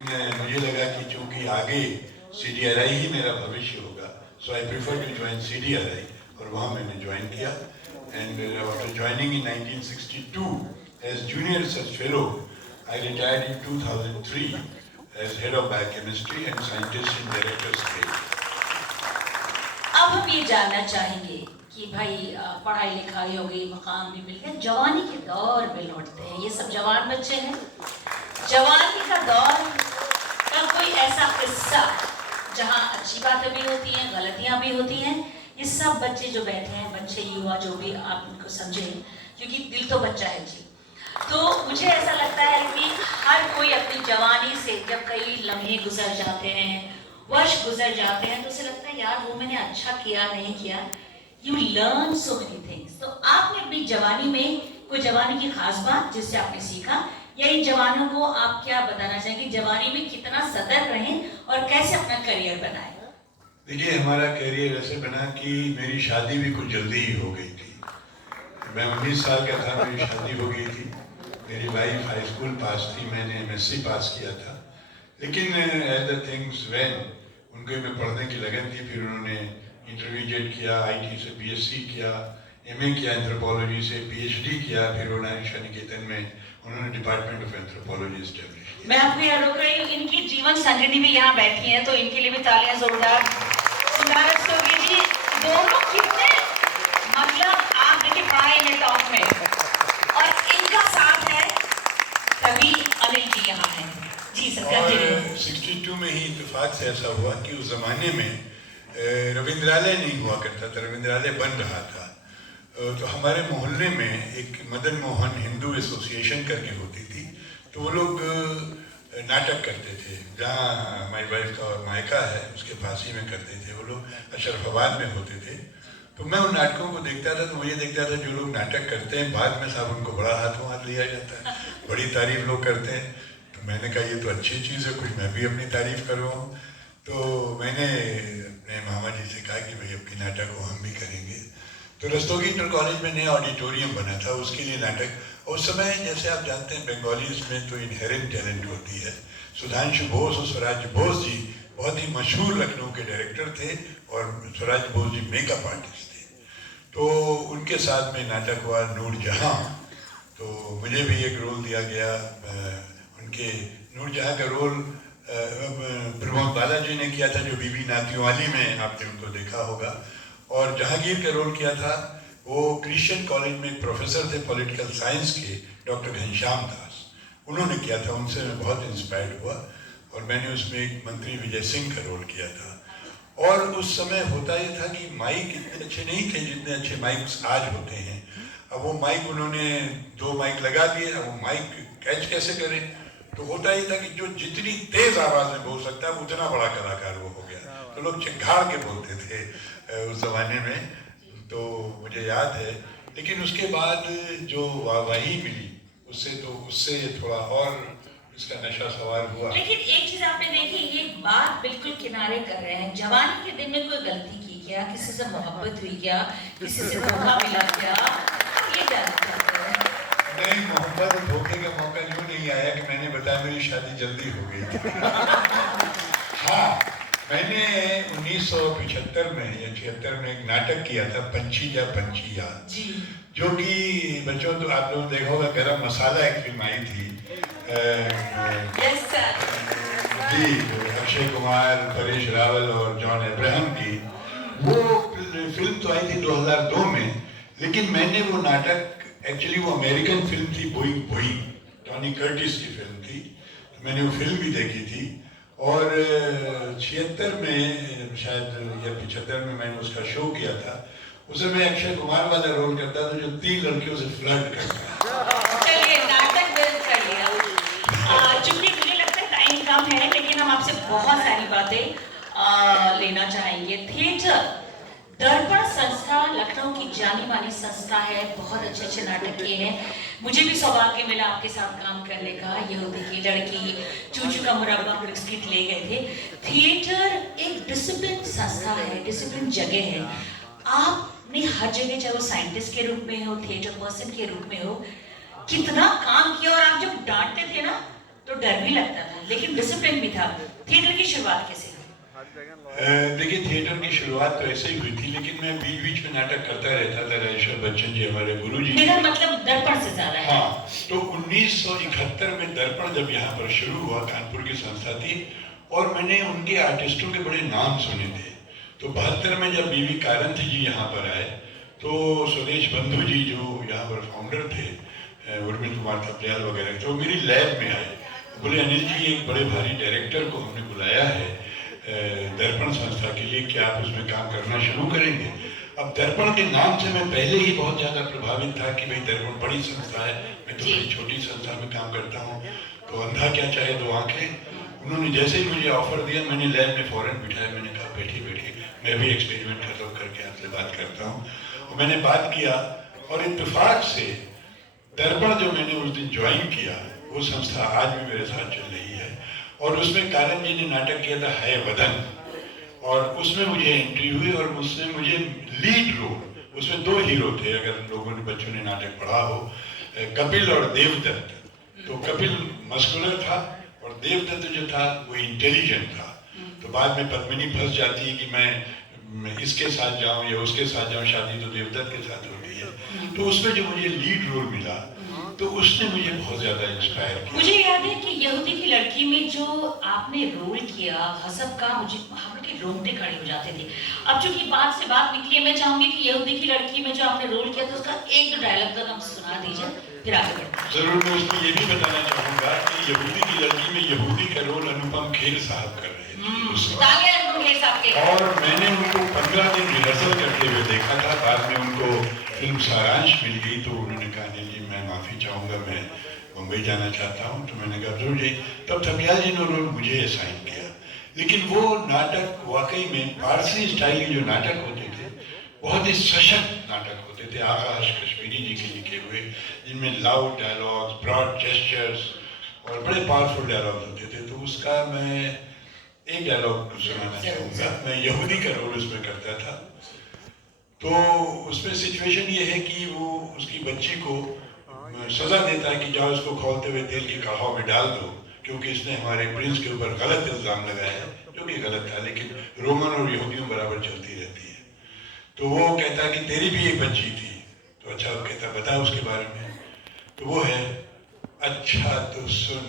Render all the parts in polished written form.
मुझे लगा कि चूंकि आगे CDRI ही मेरा भविष्य होगा, so I prefer to join CDRI, और वहाँ मैंने ज्वाइन किया। And after joining in 1962 as junior research fellow, I retired in 2003 as head of biochemistry and scientist in director's grade. अब हम ये जानना चाहेंगे कि भाई पढ़ाई लिखाई हो गई, मकाम भी मिल गया, जवानी के दौर में लौटते हैं। ये सब जवान बच्चे हैं, जवानी का दौर का कोई ऐसा किस्सा जहाँ अच्छी बातें भी होती हैं, गलतियाँ भी होती हैं। ये सब बच्चे जो बैठे हैं, बच्चे युवा जो भी आप उनको समझें, क्योंकि दिल तो बच्चा है जी। तो मुझे ऐसा लगता है कि हर कोई अपनी जवानी से जब कई लम्हे गुजर जाते हैं, वर्ष गुजर जाते हैं, तो उसे लगता है यार वो मैंने अच्छा किया नहीं किया। You learn so many things. तो आपने अपनी जवानी में कोई जवानी की खास बात जिससे आपने सीखा, या इन जवानों को आप क्या बताना चाहेंगे जवानी में कितना सतर्क रहें और कैसे अपना करियर बनाएं? देखिए, हमारा करियर ऐसे बना कि मेरी शादी भी कुछ जल्दी ही हो गई थी। मैं 19 साल का था, मेरी शादी हो गई थी। मेरी वाइफ हाई स्कूल पास थी, मैंने MSc पास किया था। लेकिन एज द थिंग्स वेन, उनको में पढ़ने की लगन थी। फिर उन्होंने इंटरमीडिएट किया, IT से BSc किया, MA किया, एंथ्रोपोलॉजी से PhD किया। फिर वो नारी निकेतन में उन्होंने डिपार्टमेंट ऑफ एंथ्रोपोलॉजी एस्टेब्लिश किया। मैं आपको यहाँ रोक रही हूँ, इनकी जीवन संगिनी भी यहाँ बैठी हैं, तो इनके लिए भी तालियां जोरदार। सुंदर जी दोनों कितने, मतलब आप देखिए पढ़ाई में टॉप में, और इनका साथ है तभी अनिल जी यहाँ हैं। जी सर, और 62 में ही इत्तेफाक से ऐसा हुआ कि उस जमाने में रविंद्रालय नहीं हुआ करता था, रविंद्रालय बन रहा था। तो हमारे मोहल्ले में एक मदन मोहन हिंदू एसोसिएशन करके होती थी, तो वो लोग नाटक करते थे। जहाँ हमारी वाइफ का मायका है उसके पास ही में करते थे वो लोग, अशरफाबाद में होते थे। तो मैं उन नाटकों को देखता था, तो मुझे देखता था जो लोग नाटक करते हैं बाद में साहब उनको बड़ा हाथों हाथ लिया जाता है, बड़ी तारीफ लोग करते हैं। तो मैंने कहा ये तो अच्छी चीज़ है, कुछ मैं भी अपनी तारीफ करूँ। तो मैंने अपने मामा जी से कहा कि भाई अपनी नाटक को हम भी करेंगे। तो रस्तोगी इंटर कॉलेज में नया ऑडिटोरियम बना था, उसके लिए नाटक। उस समय जैसे आप जानते हैं बंगालीज में तो इनहेरेंट टैलेंट होती है। सुधांशु बोस और स्वराज बोस जी बहुत ही मशहूर लखनऊ के डायरेक्टर थे, और स्वराज बोस जी मेकअप आर्टिस्ट थे। तो उनके साथ में नाटक हुआ नूरजहां। तो मुझे भी एक रोल दिया गया। उनके नूरजहां का रोल प्रमोद बालाजी ने किया था, जो बीबी नातियों में आपने उनको देखा होगा। और जहांगीर का रोल किया था, वो क्रिश्चियन कॉलेज में एक प्रोफेसर थे पॉलिटिकल साइंस के, डॉक्टर घनश्याम दास, उन्होंने किया था। उनसे मैं बहुत इंस्पायर्ड हुआ, और मैंने उसमें एक मंत्री विजय सिंह का रोल किया था। और उस समय होता ये था कि माइक इतने अच्छे नहीं थे जितने अच्छे माइक्स आज होते हैं। अब वो माइक उन्होंने 2 माइक लगा दिए, अब वो माइक कैच कैसे करें। तो होता ये था कि जो जितनी तेज आवाज में बोल सकता है उतना बड़ा कलाकार वो हो गया। तो लोग चिंगाड़ के बोलते थे उस जमाने में, तो मुझे याद है। लेकिन उसके बाद जो वाहवाही मिली उससे थोड़ा और इसका नशा सवार हुआ। लेकिन एक चीज आपने देखी, ये बात बिल्कुल किनारे कर रहे हैं, जवानी के दिन में कोई गलती की क्या, किसी से मोहब्बत हुई क्या, किसी से धोखा मिला क्या, ये जानना चाहते हैं? नहीं, मोहब्बत धोखे का मौका यूँ नहीं आया कि मैंने बताया मेरी शादी जल्दी हो गई थी। हाँ, मैंने 1975 में या 76 में एक नाटक किया था, पंछी या पंछी याद, जो कि बच्चों तो आप लोग देखा होगा, गरम मसाला एक फिल्म आई थी जी, अक्षय कुमार, परेश रावल और जॉन अब्राहम की। वो फिल्म तो आई थी 2002 में, लेकिन मैंने वो नाटक, एक्चुअली वो अमेरिकन फिल्म थी, बोइंग बोइंग, टॉनी कर्टिस की फिल्म थी। तो मैंने वो फिल्म भी देखी थी। और 76 में शायद या 75 में मैंने उसका शो किया था। उसमें मैं अक्षय कुमार वाला रोल करता था, जो 3 लड़कियों से फ्लर्ट करता। चलिए, नाटक बिल्ड कर लिया। चूंकि मुझे लगता है टाइम कम है, लेकिन हम आपसे बहुत सारी बातें लेना चाहेंगे। थिएटर दर्पण संस्था लखनऊ की जानी मानी संस्था है, बहुत अच्छे अच्छे नाटक किए हैं। मुझे भी सौभाग्य मिला आपके साथ काम करने का। यहूदी की लड़की, चूचू का मुरब्बा बिस्किट ले गए थे। थिएटर एक डिसिप्लिन संस्था है, डिसिप्लिन जगह है। आपने हर जगह, चाहे वो साइंटिस्ट के रूप में हो, थिएटर पर्सन के रूप में हो, कितना काम किया। और आप जब डांटते थे ना, तो डर भी लगता था, लेकिन डिसिप्लिन भी था। थिएटर की शुरुआत कैसे हुई? देखिए, थिएटर की शुरुआत तो ऐसे ही हुई थी, लेकिन मैं बीच बीच में नाटक करता रहता था। राजेश्वर बच्चन जी हमारे गुरु जी, मेरा मतलब दर्पण से ज्यादा है। हाँ, तो 1971 में दर्पण जब यहाँ पर शुरू हुआ, कानपुर की संस्था थी, और मैंने उनके आर्टिस्टों के बड़े नाम सुने थे। तो 72 में जब बीवी कारंथ जी यहाँ पर आए, तो स्वदेश बंधु जी जो यहाँ पर फाउंडर थे, उर्मिल कुमार थपलियाल वगैरह, तो मेरी लैब में आए, बोले अनिल जी, एक बड़े भारी डायरेक्टर को हमने बुलाया है दर्पण संस्था के लिए, क्या आप उसमें काम करना शुरू करेंगे? अब दर्पण के नाम से मैं पहले ही बहुत ज़्यादा प्रभावित था कि भाई दर्पण बड़ी संस्था है, मैं तो बड़ी छोटी संस्था में काम करता हूँ, तो अंधा क्या चाहे दो आंखें। उन्होंने जैसे ही मुझे ऑफर दिया, मैंने लैब में फौरन बिठाया, मैंने कहा बैठिए बैठिए, मैं भी एक्सपेरिमेंट खत्म करके आपसे बात करता हूँ। और मैंने बात किया, और इत्तेफाक से दर्पण जो मैंने उस दिन ज्वाइन किया, वो संस्था आज भी मेरे साथ चल रही है। और उसमें कारन जी ने नाटक किया था है वदन, और उसमें मुझे एंट्री हुई, और उसमें मुझे लीड रोल, उसमें दो हीरो थे, अगर लोगों ने बच्चों ने नाटक पढ़ा हो, कपिल और देवदत्त। तो कपिल मस्कुलर था, और देवदत्त जो था वो इंटेलिजेंट था। तो बाद में पद्मिनी फंस जाती है कि मैं इसके साथ जाऊं या उसके साथ जाऊं, शादी तो देवदत्त के साथ हो गई है। तो उसमें जो मुझे लीड रोल मिला, तो उसने मुझे बहुत ज्यादा इंस्पायर किया। मुझे याद है कि यहूदी की लड़की में जो आपने रोल किया हसब का, मुझे हमारे रोंगटे खड़े हो जाते थे। अब चूंकि बात से बात निकली है, मैं चाहूंगी कि यहूदी की लड़की में जो आपने रोल किया था, उसका एक दो डायलॉग तो हम सुना दीजिए, फिर आगे बढ़ते हैं। जरूर, मैं उसमें ये भी बताना चाहूंगा कि यहूदी की लड़की में यहूदी का रोल अनुपम खेर साहब कर रहे थे उस वक्त। तालियां अनुपम खेर साहब के। और मैंने उनको 15 दिन रिहर्सल करते हुए देखा था। बाद में उनको फिल्म सारांश मिल गई, तो उन्होंने कहा अनिल जी, मैं माफ़ी चाहूँगा, मैं मुंबई जाना चाहता हूँ। तो मैंने कहा जरूर जी। तब थपलियाल जी ने रोल मुझे असाइन किया। लेकिन वो नाटक वाकई में पारसी स्टाइल के जो नाटक होते थे, बहुत ही सशक्त नाटक होते थे, आकाश कश्मीरी जी के लिखे हुए, जिनमें लाउड डायलॉग्स, ब्रॉड जेस्चर्स और बड़े पावरफुल डायलॉग्स होते थे। तो उसका मैं एक डायलॉग सुनाना चाहूँगा। मैं यहूदी का रोल उसमें करता था। तो उसमें सिचुएशन ये है कि वो उसकी बच्ची को सजा देता है कि जाओ इसको खौलते हुए तेल के कढ़ाव में डाल दो, क्योंकि इसने हमारे प्रिंस के ऊपर गलत इल्जाम लगाया है, जो कि गलत था, लेकिन रोमन और यहूदियों बराबर चलती रहती है। तो वो कहता है कि तेरी भी एक बच्ची थी। तो अच्छा, वो कहता बता उसके बारे में। तो वो है, अच्छा तो सुन,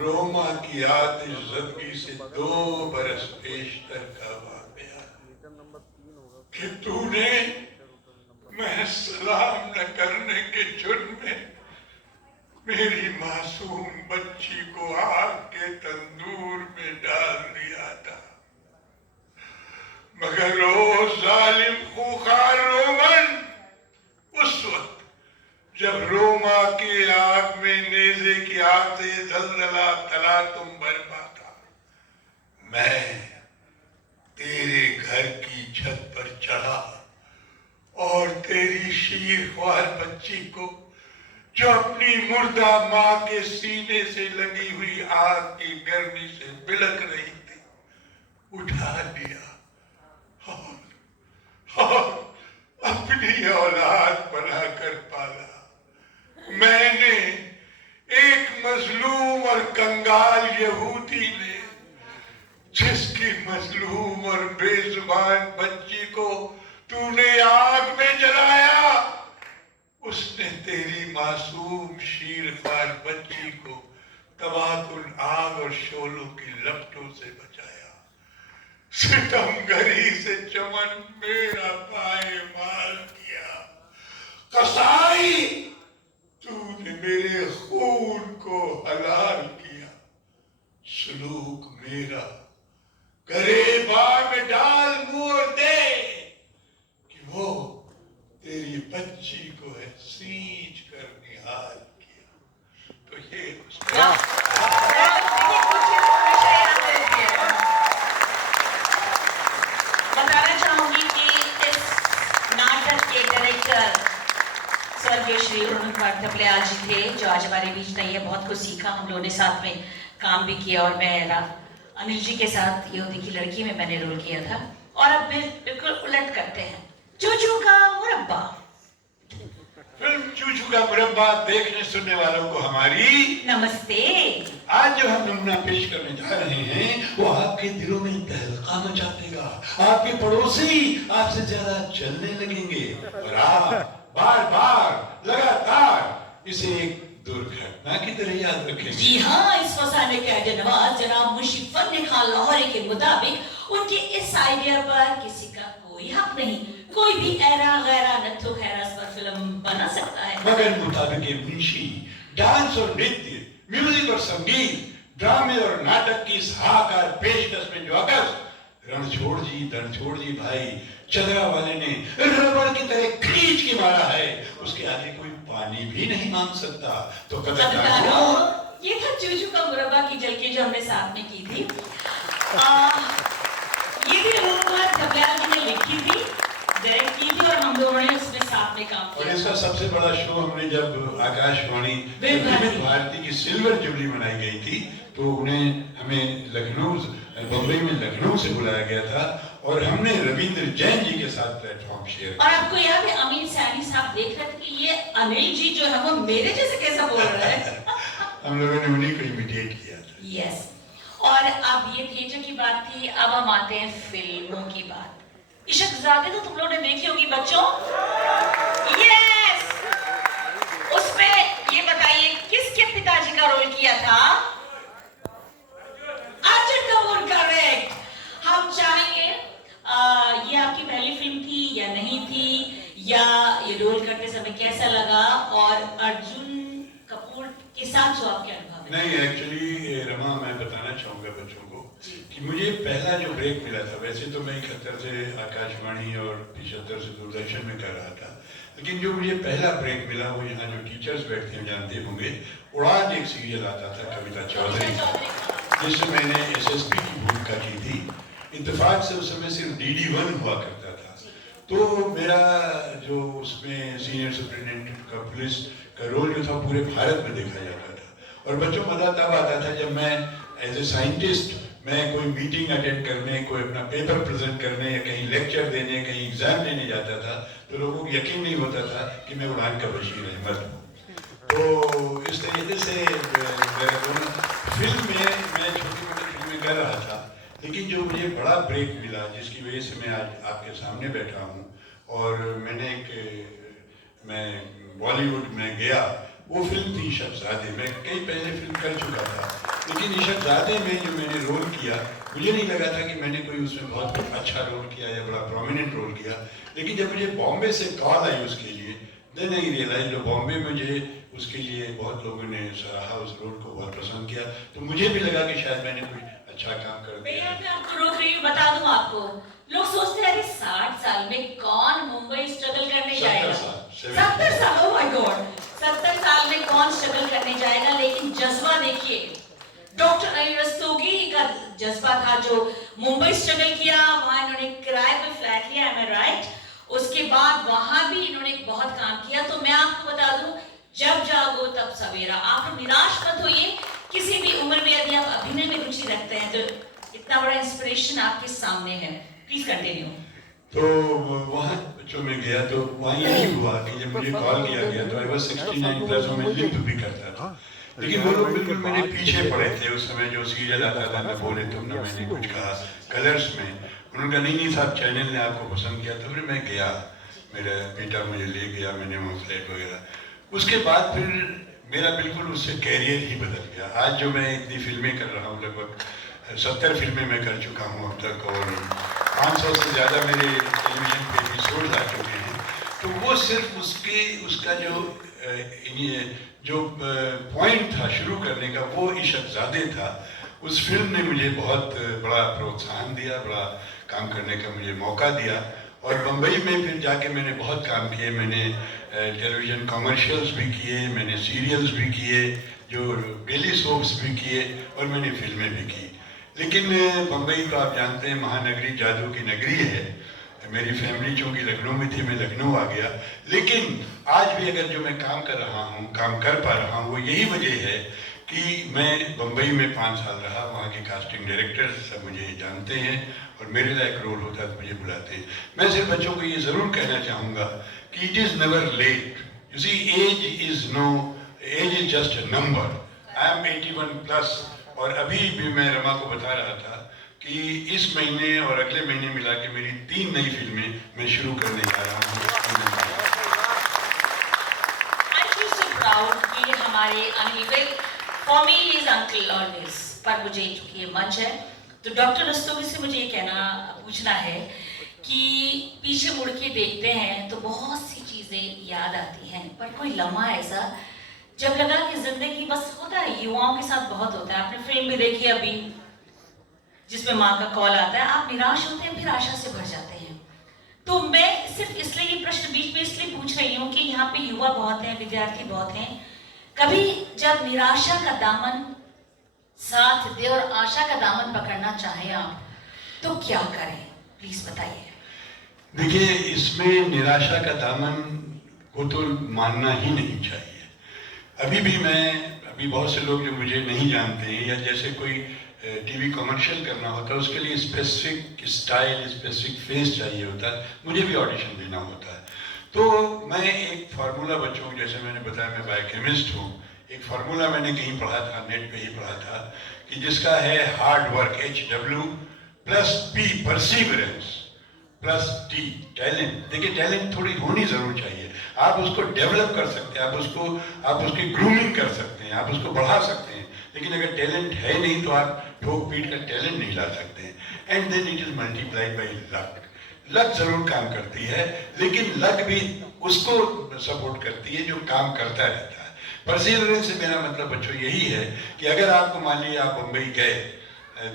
रोमा की आतिशज़दगी से 2 बरस पेशतर का वाक़या कि तूने मैं सलाम न करने के जुर्म में मेरी मासूम बच्ची को आग के तंदूर में डाल दिया था। मगर ओ जालिम खूंखार रोमन, उस वक्त जब रोमा की आग में नेज़े की आग से दलदला तला तुम बरपा था, मैं तेरे घर की छत पर चढ़ा और तेरी शीरख्वार बच्ची को, जो अपनी मुर्दा माँ के सीने से लगी हुई आग की गर्मी से बिलक रही थी, उठा लिया और अपनी औलाद बनाकर पाला। मैंने, एक मजलूम और कंगाल यहूदी ने, जिसकी मजलूम और बेजुबान बच्ची को तूने आग में जलाया, उसने तेरी मासूम शीरख्वार बच्ची को तबाहकुन आग और शोलों की लपटों से बचाया। सितमगरी से चमन मेरा पायमाल किया। कसाई, तूने मेरे खून को हलाल किया। सलूक मेरा गरेबा में डाल मुँह दे कि वो तेरी बच्ची को है सींच कर निहाल किया। तो ये बताना चाहूंगी कि इस नाटक के डायरेक्टर स्वर्गीय श्री उर्मिल कुमार थपलियाल जी थे, जो आज हमारे बीच नहीं है। बहुत कुछ सीखा, हम लोगों ने साथ में काम भी किया, और मैं अनिल जी के साथ यहूदी की लड़की में मैंने रोल किया था। और अब बिल्कुल उलट करते हैं, चूचू का मुरब्बा। फिल्म चूचू का मुरब्बा देखने सुनने वालों को हमारी नमस्ते। आज जो हम नमूना पेश करने जा रहे हैं वो आपके दिलों में तहलका मचा देगा। आपके पड़ोसी आपसे ज्यादा चलने लगेंगे और आप बार बार लगातार इसे एक दुर्घटना की तरह याद रखेंगे। जी हाँ, इस फसाने के आइडिया नवाज जनाब मुंशी फन्ने खान लाहौरी के मुताबिक उनके इस आइडिया पर किसी का कोई हक नहीं। कोई भी ऐरा गैरा नत्थु खैरा पर फिल्म बना सकता है। मगर मुताबिक ये मुंशी डांस और नृत्य, म्यूजिक और संगीत, ड्रामे और नाटक की इस हाहाकार पेशकश में जो अकस रणछोड़ जी भाई चंद्रा वाले ने रबड़ की तरह खींच के मारा है, उसके आगे कोई पानी भी नहीं मांग सकता। तो कदरदानो, ये था चूचू का मुरब्बा की झलकी जो हमने साथ में की थी। ये भी धबल्याल जी ने लिखी थी, डायरेक्ट की थी और हम दोनों ने उसमें साथ में काम किया। और इसका सबसे बड़ा शो हमने जब आकाशवाणी भारती की सिल्वर जुबली मनाई गई थी तो उन्हें हमें बम्बई में लखनऊ से बुलाया गया था और हमने रविंद्र जैन जी के साथ प्लेटफॉर्म शेयर किया। और आपको याद है अमीन सैनी साहब देख रहे थे कि ये अनिल जी जो है वो मेरे जैसे कैसा बोल रहे हैं। हम लोगों ने उन्हीं को इमिटेट किया था। यस। और अब ये थिएटर की बात थी, अब हम आते हैं फिल्मों की बात। इश्कज़ादे तो तुम लोगों ने देखी होगी बच्चों। यस। उसमें ये बताइए किसके पिताजी का रोल किया था? अर्जुन कपूर, करेक्ट। हम चाहेंगे ये आपकी पहली फिल्म थी या नहीं थी, या ये रोल करते समय कैसा लगा, और अर्जुन कपूर के साथ जो आपके अनुभव है? नहीं, एक्चुअली रमा मैं बताना चाहूंगा बच्चों को कि मुझे पहला जो ब्रेक मिला था, वैसे तो मैं 71 से आकाशवाणी और 75 से दूरदर्शन में कर रहा था, लेकिन जो मुझे पहला ब्रेक मिला वो यहाँ जो टीचर्स बैठते हैं जानते होंगे, उड़ान एक सीरियल आता था कविता चौधरी का, जिसमें मैंने एसएसपी की भूमिका की थी। इत्तेफाक से उस समय सिर्फ DD1 हुआ करता था, तो मेरा जो उसमें सीनियर सुपरिटेंडेंट का पुलिस का रोल जो था पूरे भारत में देखा जाता था। और बच्चों मजा तब आता था जब मैं एज ए साइंटिस्ट मैं कोई मीटिंग अटेंड करने, कोई अपना पेपर प्रेजेंट करने या कहीं लेक्चर देने, कहीं एग्जाम देने जाता था, तो लोगों को यकीन नहीं होता था कि मैं उड़ान का बशीर अहमद हूँ। तो इस तरीके से फिल्म में मैं छोटी मोटी फिल्में कर रहा था, लेकिन जो मुझे बड़ा ब्रेक मिला जिसकी वजह से मैं आज आपके सामने बैठा हूँ और मैं बॉलीवुड में गया, वो फिल्म थी शहजादे। मैं कई पहले फिल्म कर चुका था, लेकिन शहजादे में जो मैंने रोल किया मुझे नहीं लगा था कि मैंने कोई उसमें बहुत अच्छा रोल किया या बड़ा प्रोमिनेंट रोल किया। लेकिन जब मुझे बॉम्बे से कॉल आई उसके लिए, देन आई रियलाइज, जो बॉम्बे में मुझे उसके लिए बहुत लोगों ने सराहा, उस रोल को बहुत पसंद किया, तो मुझे भी लगा कि शायद मैंने कुछ अच्छा काम कर दिया। मैं आपको रोक रही हूँ, बता दूं आपको, लोग सोचते हैं अरे 60 साल में कौन मुंबई स्ट्रगल करने जाएगा। 70 साल, ओह माय गॉड, 70 साल में कौन स्ट्रगल करने जाएगा। लेकिन जज्बा देखिए, डॉक्टर अली रस्तोगी का जज्बा था जो मुंबई स्ट्रगल किया, वहां इन्होंने किराए पे फ्लैट लिया, एम आई राइट। उसके बाद वहां भी इन्होंने बहुत काम किया। तो मैं आपको बता दूं, जब जागो तब सवेरा। आप निराश मत होइए, किसी भी उम्र में यदि आप अभिनय में रुचि रखते हैं तो इतना बड़ा इंस्पिरेशन आपके सामने है। Please continue. तो वहाँ जो मैं गया तो वहाँ यही हुआ कि जब मुझे कॉल किया गया तो आई वाज 69 प्लस, मैं लिप भी करता था, लेकिन वो लोग बिल्कुल मेरे पीछे पड़े थे। उस समय जो सीरियल आता था ना बोले तुम ना, मैंने कुछ कहा कलर्स में, उन्होंने कहा नहीं साहब चैनल ने आपको पसंद किया। तो फिर मैं गया, मेरा बेटा मुझे ले गया, मैंने वो फ्लैट वगैरह। उसके बाद फिर मेरा बिल्कुल उससे कैरियर ही बदल गया। आज जो मैं इतनी फिल्में कर रहा हूँ, लगभग 70 फिल्में मैं कर चुका हूँ अब तक, और 500 से ज़्यादा मेरे टेलीविज़न पे एपिसोड आ चुके हैं। तो वो सिर्फ उसका जो पॉइंट था शुरू करने का, वो इश्कज़ादे था। उस फिल्म ने मुझे बहुत बड़ा प्रोत्साहन दिया, बड़ा काम करने का मुझे मौका दिया। और बम्बई में फिर जाके मैंने बहुत काम किए। मैंने टेलीविज़न कॉमर्शियल्स भी किए, मैंने सीरियल्स भी किए, जो डेली सोप्स भी किए, और मैंने फिल्में भी की। लेकिन बम्बई तो आप जानते हैं महानगरी जादू की नगरी है। मेरी फैमिली चूँकि लखनऊ में थी, मैं लखनऊ आ गया। लेकिन आज भी अगर जो मैं काम कर रहा हूँ, काम कर पा रहा हूँ, वो यही वजह है कि मैं बम्बई में 5 साल रहा। वहाँ के कास्टिंग डायरेक्टर सब मुझे जानते हैं और मेरे लायक रोल होता है तो मुझे बुलाते हैं। मैं सिर्फ बच्चों को ये ज़रूर कहना चाहूँगा कि it is never late You see, age is just a number. I am 81 plus, और अभी भी मैं रमा को बता रहा था कि इस महीने और अगले महीने मिला के मेरी 3 नई फिल्में मैं शुरू करने जा रहा हूँ। I feel so proud कि हमारे Anil, for me he is uncle always, पर मुझे चूंकि ये मंच है तो डॉक्टर रस्तोगी से मुझे ये पूछना है कि पीछे मुड़ के देखते हैं तो बहुत सी चीजें याद आती हैं, पर कोई लम्हा ऐसा जब लगा कि जिंदगी बस होता है, युवाओं के साथ बहुत होता है। आपने फिल्म भी देखी अभी जिसमें माँ का कॉल आता है, आप निराश होते हैं फिर आशा से भर जाते हैं। तो मैं सिर्फ इसलिए ये प्रश्न बीच में इसलिए पूछ रही हूँ कि यहाँ पे युवा बहुत हैं, विद्यार्थी बहुत हैं, कभी जब निराशा का दामन साथ दे और आशा का दामन पकड़ना चाहे आप तो क्या करें, प्लीज बताइए। देखिए, इसमें निराशा का दामन को तो मानना ही नहीं चाहिए। अभी बहुत से लोग जो मुझे नहीं जानते हैं, या जैसे कोई टीवी कमर्शियल करना होता है उसके लिए स्पेसिफिक स्टाइल, स्पेसिफिक फेस चाहिए होता है, मुझे भी ऑडिशन देना होता है। तो मैं एक फार्मूला बच्चों, जैसे मैंने बताया मैं बायोकेमिस्ट हूँ, एक फार्मूला मैंने कहीं पढ़ा था, नेट पे ही पढ़ा था, कि जिसका है hard work HW plus P perseverance plus T talent. देखिए, टैलेंट थोड़ी होनी जरूर चाहिए, आप उसको डेवलप कर सकते हैं, आप उसकी ग्रूमिंग कर सकते हैं, आप उसको बढ़ा सकते हैं, लेकिन अगर टैलेंट है नहीं तो आप ठोक पीट कर टैलेंट नहीं ला सकते हैं। And then it is multiplied by luck. Luck जरूर काम करती है, लेकिन लक भी उसको सपोर्ट करती है जो काम करता रहता है। परसिवरेंस से मेरा मतलब बच्चों यही है कि अगर आपको मान लीजिए आप मुंबई गए,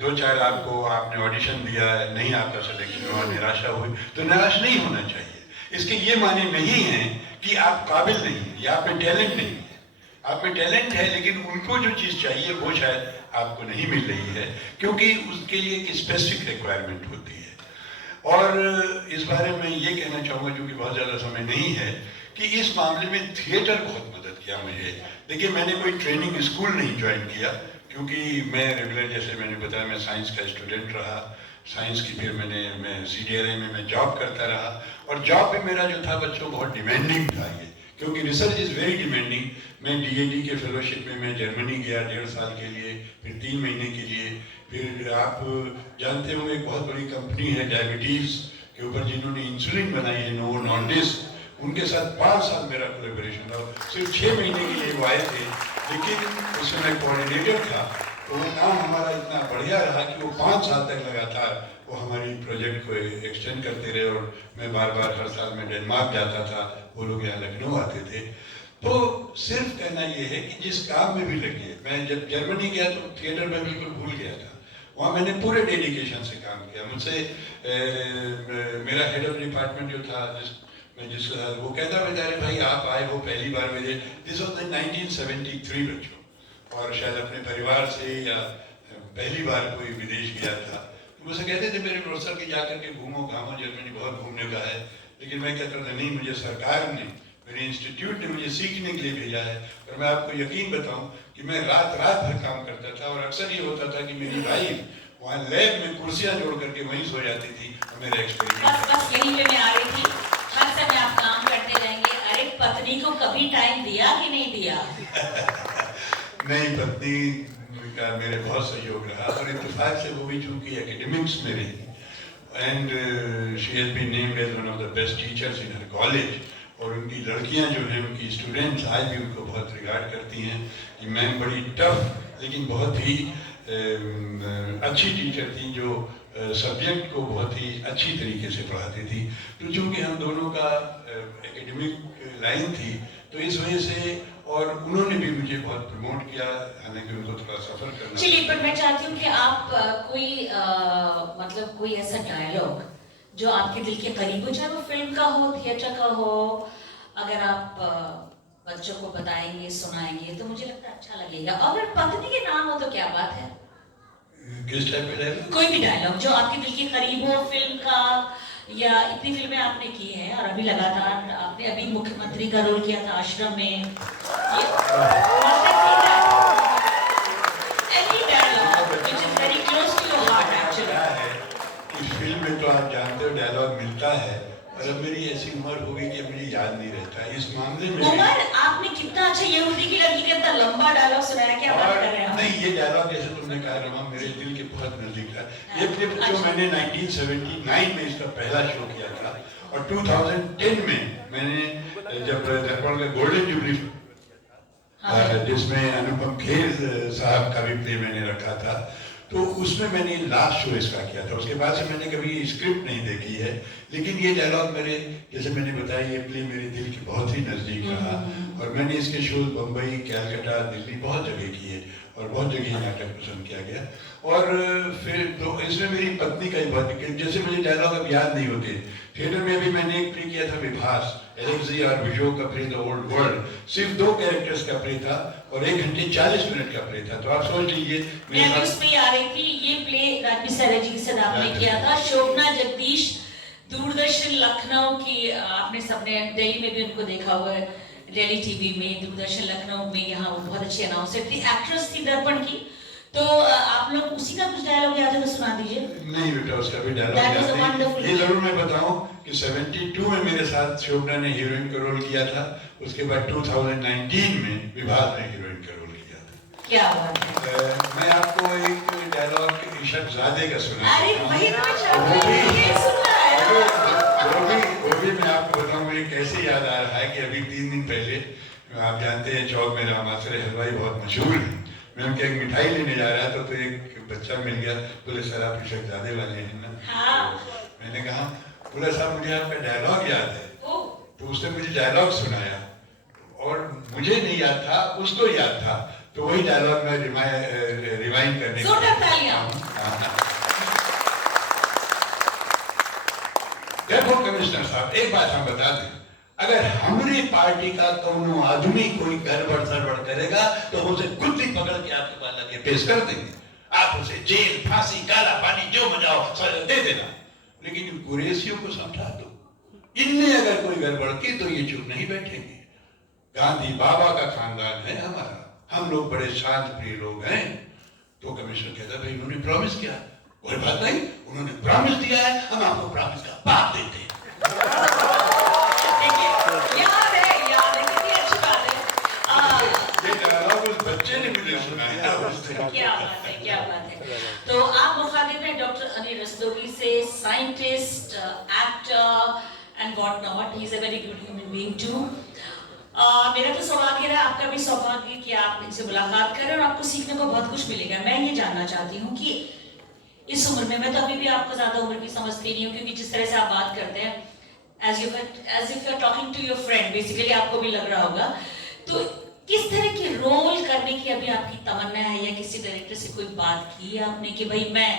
2-4 आपने ऑडिशन दिया, नहीं आपका सिलेक्शन हुआ, निराशा हुई, तो निराश नहीं होना चाहिए। इसके ये माने नहीं है कि आप काबिल नहीं हैं या आप में टैलेंट नहीं है। आप में टैलेंट है, लेकिन उनको जो चीज़ चाहिए वो शायद आपको नहीं मिल रही है, क्योंकि उसके लिए एक स्पेसिफिक रिक्वायरमेंट होती है। और इस बारे में ये कहना चाहूँगा, जो कि बहुत ज़्यादा समय नहीं है, कि इस मामले में थिएटर बहुत मदद किया मुझे। देखिए, मैंने कोई ट्रेनिंग स्कूल नहीं ज्वाइन किया, क्योंकि मैं रेगुलर, जैसे मैंने बताया, मैं साइंस का स्टूडेंट रहा। साइंस की फिर मैं CDRI में मैं जॉब करता रहा, और जॉब भी मेरा जो था बच्चों बहुत डिमांडिंग था ये, क्योंकि रिसर्च इज़ वेरी डिमांडिंग। मैं DAD के फेलोशिप में मैं जर्मनी गया 1.5 साल के लिए, फिर 3 महीने के लिए। फिर आप जानते हो एक बहुत बड़ी कंपनी है डायबिटीज़ के ऊपर जिन्होंने इंसुलिन बनाई है, नोवो नॉर्डिस्क, उनके साथ 5 साल मेरा कोलैबोरेशन था। सिर्फ 6 महीने के लिए वो आए थे, लेकिन उसमें मैं कोऑर्डिनेटर था, तो वो काम हमारा इतना बढ़िया रहा कि वो 5 साल तक लगातार वो हमारी प्रोजेक्ट को एक्सटेंड करते रहे, और मैं बार बार हर साल में डेनमार्क जाता था, वो लोग यहाँ लखनऊ आते थे। तो सिर्फ कहना ये है कि जिस काम में भी लगे, मैं जब जर्मनी गया तो थिएटर में बिल्कुल भूल गया था, वहाँ मैंने पूरे डेडिकेशन से काम किया। मुझसे मेरा हेड ऑफ डिपार्टमेंट जो था, वो कहता बेचारे भाई आप आए हो पहली बार मेरे, दिस वॉज 1973 बच्चों, और शायद अपने परिवार से या पहली बार कोई विदेश गया था, तो मुझसे कहते थे मेरे प्रोफेसर कि जाकर के घूमो घामो, जर्मनी बहुत घूमने का है। लेकिन मैं कहता था नहीं, मुझे सरकार ने, मेरे इंस्टीट्यूट ने मुझे सीखने के लिए भेजा है। और मैं आपको यकीन बताऊं कि मैं रात भर काम करता था, और अक्सर ये होता था कि मेरी वाइफ वहाँ लैब में कुर्सियाँ जोड़ करके वहीं सो जाती थी, और मेरा एक्सपेरिमेंट। बस यहीं पे मैं आ रही थी, हर समय आप काम करते रहेंगे। अरे पत्नी को कभी टाइम दिया कि नहीं दिया? नहीं, पत्नी का मेरे बहुत सहयोग रहा, और इत्तेफाक से वो भी चूंकि एकेडमिक्स में रही, and she has been named as one of the best teachers in her college, और उनकी लड़कियां जो हैं, उनकी स्टूडेंट्स आज भी उनको बहुत रिगार्ड करती हैं कि मैम बड़ी टफ लेकिन बहुत ही अच्छी टीचर थी, जो सब्जेक्ट को बहुत ही अच्छी तरीके से पढ़ाती थी। तो चूँकि हम दोनों का एकेडमिक लाइन थी, तो इस वजह से, और उन्होंने भी मुझे बहुत प्रमोट किया, हालांकि उनको थोड़ा सफ़र करना। चलिए, पर मैं चाहती हूँ कि आप कोई ऐसा डायलॉग जो आपके दिल के करीब हो, चाहे वो फिल्म का हो, थिएटर का हो, अगर आप बच्चों को बताएंगे, सुनाएंगे, तो मुझे लगता है अच्छा लगेगा। अगर पत्नी के नाम हो तो क्या बात है? किस टाइप का डायलॉग? कोई भी डायलॉग जो आपके दिल के करीब हो, फिल्म का, या इतनी फिल्में आपने की हैं और अभी लगातार आपने अभी मुख्यमंत्री का रोल किया था आश्रम में, any dialogue which is very close to your heart actually. इस फिल्म में तो आप जानते हो डायलॉग मिलता है, और अब मेरी ऐसी उम्र हो गई कि मुझे याद नहीं रहता इस मामले में। उमर, आपने कितना अच्छा यहूदी की लड़की का इतना लंबा डायलॉग सुनाया, क्या बात कर रहे हैं आप? नहीं, ये डायलॉग जैसे तुमने कहा रमा, मेरे दिल के बहुत नजदीक था। ये क्लिप जो मैंने 1979 में इसका पहला शो किया था और 2010 में मैंने जब दर्पण का गोल्डन जुबली जिसमें अनुपम खेर साहब का भी प्ले मैंने रखा था, तो उसमें मैंने लास्ट शो इसका किया था। उसके बाद से मैंने कभी स्क्रिप्ट नहीं देखी है, लेकिन ये डायलॉग मेरे, जैसे मैंने बताया, ये प्ले मेरे दिल के बहुत ही नज़दीक रहा और मैंने इसके शो बम्बई, कैलकाटा, दिल्ली बहुत जगह किए और बहुत जगह नाटक पसंद किया गया। और फिर तो इसमें मेरी पत्नी का ही बहुत, जैसे मुझे डायलॉग अब याद नहीं होते। थिएटर में भी मैंने एक प्ले किया था विभास, एलेक्सी और विजो का प्ले द ओल्ड वर्ल्ड, सिर्फ 2 कैरेक्टर्स का प्ले था और 1 घंटे 40 मिनट का प्ले था। तो आप सोच लीजिए। मैं भी उसमें आ रही थी। ये प्ले राजवी सारा जी के साथ आपने किया था। शोभना जगदीश दूरदर्शन लखनऊ की, आपने सबने दिल्ली में भी उनको देखा हुआ है, दिल्ली टीवी में, दूरदर्शन लखनऊ में, यहाँ वो बहुत अच्छी अनाउंसर थी, एक्ट्रेस थी दर्पण की। तो आप लोग उसी का कुछ डायलॉग याद है तो सुना दीजिए। नहीं बेटा, उसका भी डायलॉग याद नहीं। ये जरूर मैं बताऊं कि 72 में मेरे साथ शोभना ने हीरोइन का रोल किया था। उसके बाद 2019 में विभास ने हीरोइन का रोल किया था। क्या बात है। मैं आपको एक डायलॉग इशकजादे का सुना। अरे वही तो मैं चाह रही थी, ये सुनना है। वो भी मैं आपको बताऊं, मुझे कैसे याद आ रहा है कि अभी 3 दिन पहले, आप जानते हैं चौक में रामासरे हलवाई बहुत मशहूर है, मैं उनके एक मिठाई लेने जा रहा था तो एक बच्चा मिल गया, बोले सर आप इशकजादे वाले हैं ना? हाँ। मैंने कहा, बोला साहब मुझे आपका डायलॉग याद है। तो उसने मुझे डायलॉग सुनाया और मुझे नहीं याद था, उसको याद था। तो वही डायलॉग मैं रिवाइंड करने देखो कमिश्नर साहब, एक बात हम बता दें, अगर हमारी पार्टी का कोनो आदमी कोई गड़बड़ सड़बड़ करेगा तो हम उसे गुत्ती पकड़ के आपके पास लाके पेश कर देंगे। आप उसे जेल, फांसी, काला पानी जो मजाओ सजा दे देना, लेकिन कुरैशियों को समझा दो, इनमें अगर कोई गड़बड़ की तो ये चुप नहीं बैठेंगे। गांधी बाबा का खानदान है हमारा, हम लोग बड़े शांत प्रिय लोग हैं। तो कमिश्नर कहता भाई उन्होंने प्रॉमिस किया। कोई बात नहीं, उन्होंने प्रॉमिस दिया है, हम आपको प्रॉमिस का पाप देते हैं। याद है, कितनी अच्छी बात है। ये डायलॉग उस बच्चे ने मुझे सुनाया। क्या बात है, क्या बात है। तो आप मुखातिब हैं डॉक्टर अनिल रस्तोगी से, scientist, actor and what not. He is a very good human being too. मेरा तो सौभाग्य रहा, आपका भी सौभाग्य कि आप इनसे मुलाकात करें और आपको सीखने को बहुत कुछ मिलेगा। मैं ये जानना चाहती हूँ कि इस उम्र में, मैं तो अभी भी आपको ज्यादा उम्र की समझती नहीं हूँ, क्योंकि जिस तरह से आप बात करते हैं as if you're talking to your friend, basically आपको भी लग रहा होगा। तो किस तरह के रोल करने की अभी आपकी तमन्ना है, या किसी डायरेक्टर से कोई बात की आपने कि भाई मैं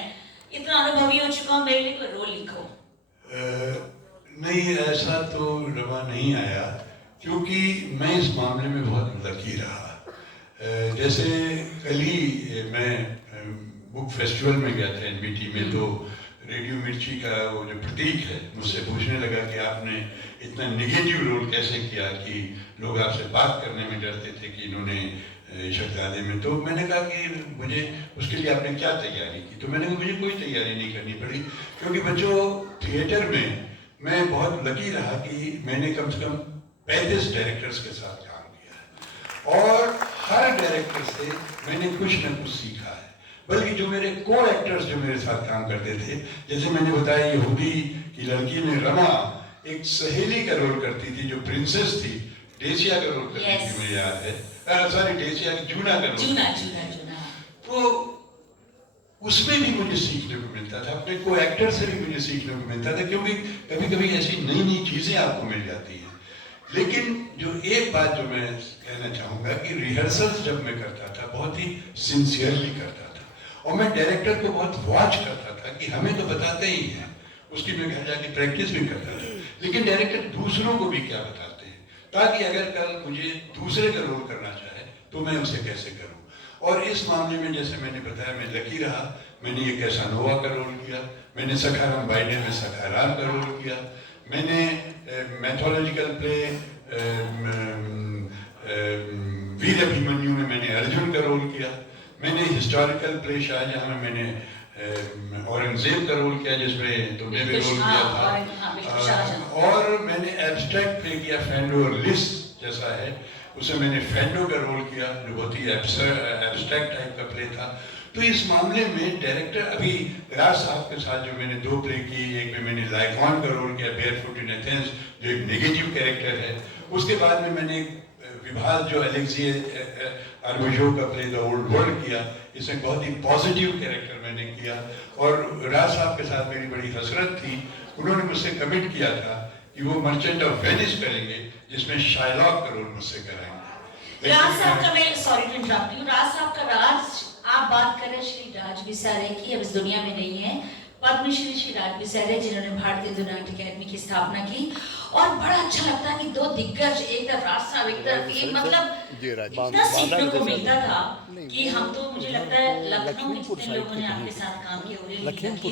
इतना अनुभवी हो चुका हूँ, मेरे लिए कोई रोल लिखो? नहीं, ऐसा तो रवा नहीं आया, क्योंकि मैं इस मामले में बहुत लकी रहा। जैसे कल ही मैं बुक फेस्टिवल में गया था एनबीटी में, तो रेडियो मिर्ची का वो जो प्रतीक है मुझसे पूछने लगा कि आपने इतना निगेटिव रोल कैसे किया कि लोग आपसे बात करने में डरते थे कि इन्होंने इशकजादे में। तो मैंने कहा कि मुझे उसके लिए आपने क्या तैयारी की? तो मैंने कहा मुझे कोई तैयारी नहीं करनी पड़ी, क्योंकि बच्चों थिएटर में मैं बहुत लकी रहा कि मैंने कम से कम 35 डायरेक्टर्स के साथ काम किया है और हर डायरेक्टर से मैंने कुछ न कुछ सीखा है। बल्कि जो मेरे को एक्टर्स जो मेरे साथ काम करते थे, जैसे मैंने बताया यहूदी की लड़की में रमा एक सहेली का रोल करती थी, जो प्रिंसेस थी, डेसिया का रोल करती थी, मुझे याद है, सॉरी डेसिया की जूना का रोल। तो उसमें भी मुझे सीखने को मिलता था, अपने को एक्टर से भी मुझे सीखने को मिलता था, क्योंकि कभी कभी ऐसी नई नई चीजें आपको मिल जाती हैं। लेकिन जो एक बात जो मैं कहना चाहूँगा कि रिहर्सल्स जब मैं करता था बहुत ही सिंसियरली करता था, और मैं डायरेक्टर को बहुत वॉच करता था कि हमें तो बताते ही हैं, उसकी मैं घर जाके प्रैक्टिस भी करता था, लेकिन डायरेक्टर दूसरों को भी क्या बताते हैं, ताकि अगर कल मुझे दूसरे का रोल करना चाहे तो मैं उसे कैसे करूँ। और इस मामले में जैसे मैंने बताया, मैं लकी रहा, मैंने ये कैसानोवा का रोल किया, मैंने सखाराम बाइडे में सखाराम का रोल किया, मैंने मैथोलॉजिकल प्ले वीर अभिमन्यु में मैंने अर्जुन का रोल किया, मैंने हिस्टोरिकल प्ले शाहजहां में मैंने औरंगजेब का रोल किया जिसमें तुमने भी रोल किया था, और मैंने एब्स्ट्रैक्ट प्ले किया फेंडो और लिस्ट जैसा है, उसमें मैंने फेंडो का रोल किया जो बहुत ही एब्स्ट्रैक्ट टाइप का प्ले था। तो इस मामले में डायरेक्टर, अभी राज साहब के साथ जो मैंने 2 प्ले की, एक में मैंने लाइकॉन का रोल किया बेयरफुट इन एथेंस जो एक नेगेटिव कैरेक्टर है, उसके बाद में मैंने विभाग जो एलेक्सी आर्बुजो का प्ले द ओल्ड वर्ल्ड किया, इसमें बहुत ही पॉजिटिव कैरेक्टर मैंने किया। और राज साहब के साथ मेरी बड़ी हसरत थी, उन्होंने मुझसे कमिट किया था कि वो मर्चेंट ऑफ वेनिस करेंगे जिसमें शाइलॉक का रोल मुझसे कराएंगे। राज साहब का, मैं सॉरी टू इंटरप्ट यू, राज साहब का राज आप बात करें श्री राज बिसारे की, अब इस दुनिया में नहीं है, पद्मश्री श्री राज बिसारे जिन्होंने भारतीय दुर्नाट्य अकेडमी की स्थापना की। और बड़ा अच्छा लगता है कि 2 दिग्गज, एक तरफ राज साहब एक तरफ ये, मतलब इतना सीखने को मिलता था कि हम तो, मुझे लगता है लखनऊ के जितने लोगों ने आपके साथ काम किया उन्हें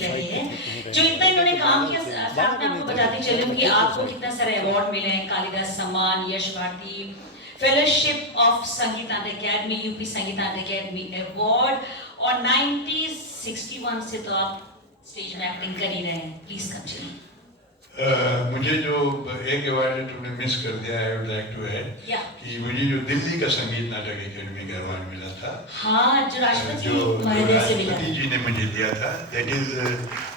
रहे हैं, जो इतना इन्होंने काम किया। साथ में आपको बताती चलूं कि आपको कितना सारे अवार्ड मिले हैं, कालिदास सम्मान, यश भारती फेलोशिप ऑफ संगीत नाट्य अकेडमी, यूपी संगीत नाट्य अकेडमी अवार्ड, और 1961 से तो आप स्टेज में एक्टिंग कर ही रहे हैं। Please continue. मुझे जो एक अवार्ड तुमने मिस कर दिया है, I would like to add कि मुझे जो दिल्ली का संगीत नाटक अकेडमी का अवार्ड मिला था, हाँ, जो राष्ट्रपति जी ने मुझे दिया था, that is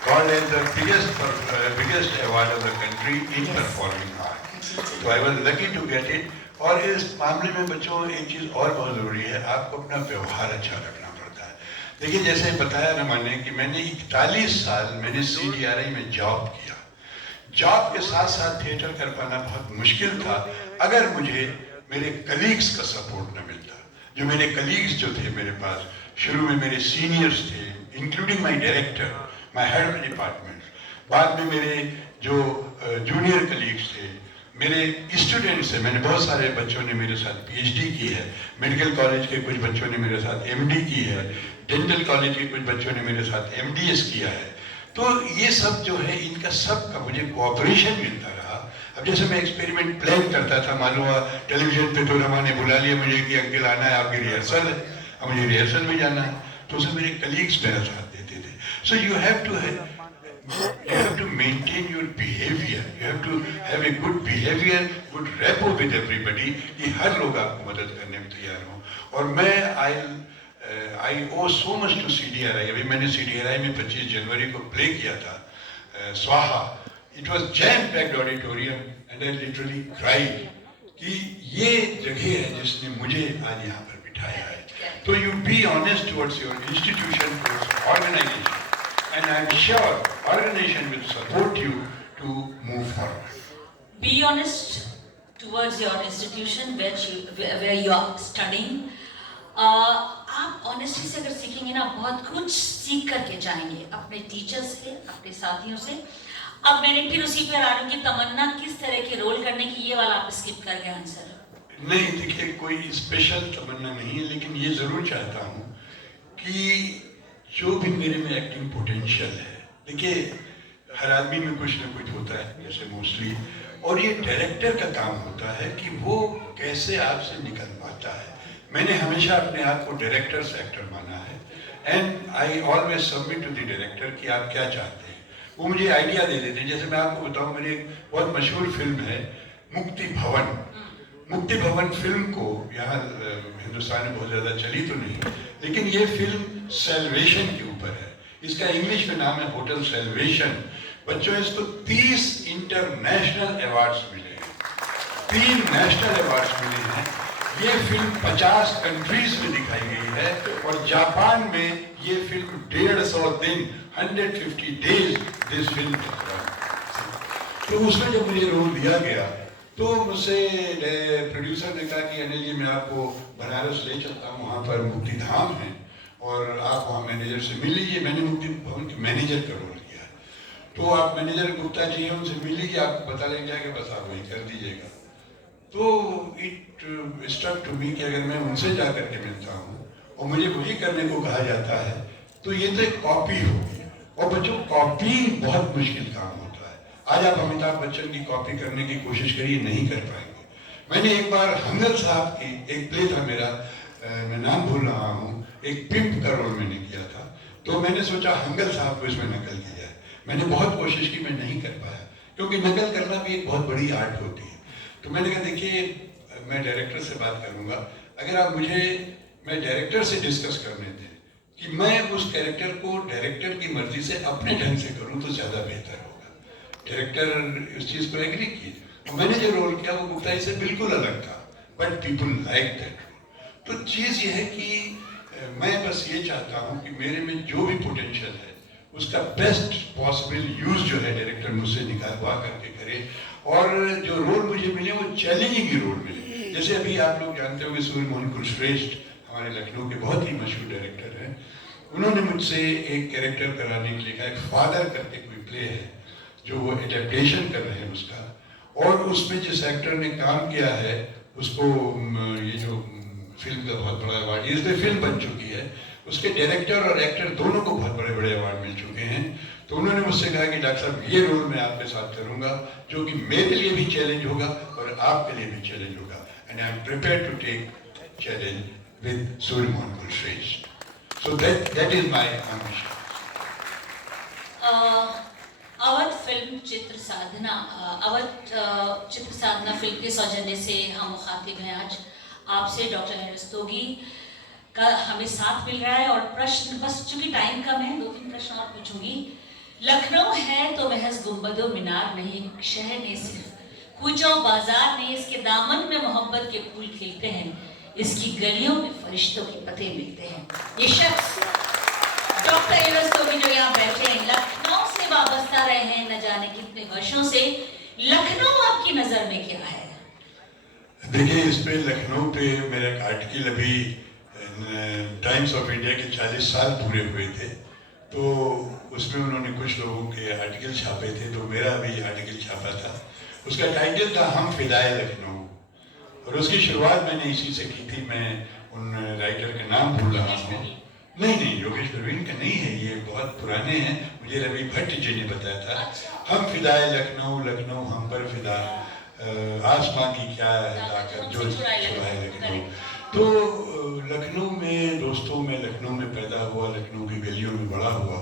called as the biggest award of the country in performing art. तो I was lucky to get it. और इस मामले में बच्चों एक चीज़ और बहुत ज़रूरी है, आपको अपना व्यवहार अच्छा रखना पड़ता है। देखिए, जैसे बताया ना मैंने कि मैंने 41 साल मैंने CDRI में जॉब किया। जॉब के साथ साथ थिएटर कर पाना बहुत मुश्किल था अगर मुझे मेरे कलीग्स का सपोर्ट न मिलता। जो मेरे कलीग्स जो थे मेरे पास, शुरू में मेरे सीनियर्स थे, including my director, my head of department, बाद में मेरे जो जूनियर कलीग्स थे, मेरे स्टूडेंट्स हैं, मैंने बहुत सारे बच्चों ने मेरे साथ PhD की है, मेडिकल कॉलेज के कुछ बच्चों ने मेरे साथ MD की है, डेंटल कॉलेज के कुछ बच्चों ने मेरे साथ MDS किया है। तो ये सब जो है, इनका सब का मुझे कोऑपरेशन मिलता रहा। अब जैसे मैं एक्सपेरिमेंट प्लान करता था, मालूम हुआ टेलीविजन पे तो रमा ने बुला लिया मुझे कि अंकल आना है, आपकी रिहर्सल है, अब मुझे रिहर्सल में जाना है, तो उसमें मेरे कलीग्स मेरा साथ देते थे। So you have to maintain your behavior, you have to have a good behavior, good rapport with everybody, कि हर लोग आपको मदद करने में तैयार हों। और मैं I owe so much to CDRI। अभी मैंने CDRI में 25 जनवरी को प्ले किया था स्वाहा। It was jam-packed auditorium and I literally cried कि ये जगह है जिसने मुझे आज यहाँ पर बिठाया है। तो you be honest towards your institution, towards organization, and I am sure organization will support you to move forward. Be honest towards your institution where you are studying. आप ऑनेस्टी से अगर सीखेंगे ना, बहुत कुछ सीख करके जाएंगे अपने टीचर से, अपने साथियों से। अब मैंने फिर उसी पर आ रही हूँ कि तमन्ना किस तरह के रोल करने की, ये वाला आप स्किप कर गए आंसर। नहीं, देखिए कोई स्पेशल तमन्ना नहीं है, लेकिन ये जरूर चाहता हूँ कि जो भी मेरे में एक्टिंग पोटेंशियल है, देखिए हर आदमी में कुछ ना कुछ होता है जैसे मोस्टली, और ये डायरेक्टर का काम होता है कि वो कैसे आपसे निकल पाता है। मैंने हमेशा अपने आप को डायरेक्टर से एक्टर माना है, and I always submit to the director कि आप क्या चाहते हैं। वो मुझे आइडिया दे देते हैं। जैसे मैं आपको बताऊं, मेरी एक बहुत मशहूर फिल्म है मुक्ति भवन। मुक्ति भवन फिल्म को यहाँ हिंदुस्तान में बहुत ज़्यादा चली तो नहीं, लेकिन ये फिल्म सेल्वेशन के ऊपर है। इसका इंग्लिश में नाम है होटल सेल्वेशन। बच्चों, इसको 30 इंटरनेशनल अवार्ड्स मिले हैं, 3 नेशनल अवार्ड्स मिले हैं। ये फिल्म 50 कंट्रीज में दिखाई गई है, और जापान में ये फिल्म 150 दिन 150 डेज दिस फिल्म चल। तो उसमें जब मुझे रोल दिया गया तो मुझसे प्रोड्यूसर ने कहा कि अनिल जी, मैं आपको बनारस ले चलता हूँ, वहाँ पर मुक्ति धाम है और आप वहाँ मैनेजर से मिल लीजिए। मैंने मुक्ति भवन के मैनेजर का रोल किया, तो आप मैनेजर गुप्ता जी हैं, उनसे मिल लीजिए, आपको पता लग जाएगा, बस आप वही कर दीजिएगा। तो इट स्ट्रक टू मी कि अगर मैं उनसे जा करके मिलता हूँ और मुझे वही करने को कहा जाता है तो ये तो एक कॉपी होगी, और बच्चों कॉपी बहुत मुश्किल काम होता है। आज आप अमिताभ बच्चन की कॉपी करने की कोशिश करिए, नहीं कर पाएंगे। मैंने एक बार हंगल साहब की एक प्ले था मेरा, मैं नाम भूल रहा हूँ, एक पिंप का रोल मैंने किया था। तो मैंने सोचा हंगल साहब को इसमें नकल की जाए। मैंने बहुत कोशिश की, मैं नहीं कर पाया, क्योंकि नकल करना भी एक बहुत बड़ी आर्ट होती है। तो मैंने कहा देखिए मैं डायरेक्टर से बात करूंगा, अगर आप मुझे, मैं डायरेक्टर से डिस्कस करने दें कि मैं उस कैरेक्टर को डायरेक्टर की मर्जी से अपने ढंग से करूं तो ज़्यादा बेहतर होगा। डायरेक्टर इस चीज़ को एग्री किए। तो मैंने जो रोल किया वो गुप्ताई से बिल्कुल अलग था, but people like that role. तो चीज़ ये है कि मैं बस ये चाहता हूँ कि मेरे में जो भी पोटेंशियल है उसका बेस्ट पॉसिबल यूज जो है डायरेक्टर मुझसे निकालवा करके करे, और जो रोल मुझे मिले वो चैलेंजिंग ही रोल मिले। जैसे अभी आप लोग जानते हो कि सूर्य मोहन कुलश्रेष्ठ हमारे लखनऊ के बहुत ही मशहूर डायरेक्टर हैं, उन्होंने मुझसे एक कैरेक्टर कराने के लिए कहा, एक फादर करके कोई प्ले है जो वो एडेप्टेशन कर रहे हैं उसका, और उसमें जिस एक्टर ने काम किया है उसको ये जो फिल्म का बहुत बड़ा अवार्ड, इसलिए फिल्म बन चुकी है, उसके डायरेक्टर और एक्टर दोनों को बहुत बड़े बड़े अवार्ड मिल चुके हैं। तो उन्होंने मुझसे कहा कि डॉक्टर साहब ये रोल मैं आपके साथ करूंगा जो कि मेरे लिए भी चैलेंज होगा और आपके लिए भी चैलेंज होगा, and I am prepared to take challenge with Surya Mohan Kulshreshtha. So that is my ambition. Awadh film Chitra Sadhana, Awadh Chitra Sadhana film के सौजन्य से हम मुखातिब हैं आज आपसे। डॉक्टर रस्तोगी का हमें साथ मिल रहा है, और प्रश्न बस चूंकि टाइम कम है 2-3 प्रश्न और पूछूंगी। लखनऊ है तो महज गुंबदो मीनार नहीं, शहर ने सिर्फ कूचों बाजार नहीं, इसके दामन में मोहब्बत के फूल खिलते हैं, इसकी गलियों में फरिश्तों के पते मिलते हैं। ये शख्स डॉक्टर रस्तोगी जो यहाँ बैठे हैं, लखनऊ से वाबस्ता रहे हैं न जाने कितने वर्षों से। लखनऊ आपकी नजर में क्या है? देखिए इस पे लखनऊ पे मेरा एक आर्टिकल अभी टाइम्स ऑफ इंडिया के 40 साल पूरे हुए थे, तो उसमें उन्होंने कुछ लोगों के आर्टिकल छापे थे, तो मेरा भी आर्टिकल छापा था। उसका टाइटल था हम फिदाए लखनऊ, और उसकी शुरुआत मैंने इसी से की थी। मैं उन राइटर का नाम भूल रहा हूँ, नहीं योगेश प्रवीण का नहीं है, ये बहुत पुराने हैं, मुझे रवि भट्ट जी ने बताया था। हम फिदाए लखनऊ, लखनऊ हम पर फिदा, आसमां की क्या ताकत जो चुराए लखनऊ। तो लखनऊ में दोस्तों में, लखनऊ में पैदा हुआ, लखनऊ की गलियों में बड़ा हुआ।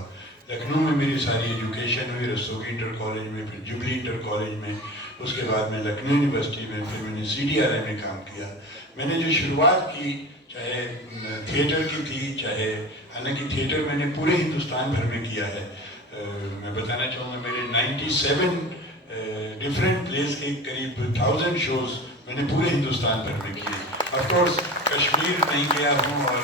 लखनऊ में मेरी सारी एजुकेशन हुई, रस्तोगी इंटर कॉलेज में, फिर जुबली इंटर कॉलेज में, उसके बाद में लखनऊ यूनिवर्सिटी में, फिर मैंने CDRI में काम किया। मैंने जो शुरुआत की चाहे थिएटर की थी, चाहे, हालांकि थिएटर मैंने पूरे हिंदुस्तान भर में किया है। मैं बताना चाहूँगा मेरे 97 डिफरेंट प्लेस के करीब 1000 शोज मैंने पूरे हिंदुस्तान भर में किए। ऑफ कोर्स कश्मीर नहीं गया हूँ और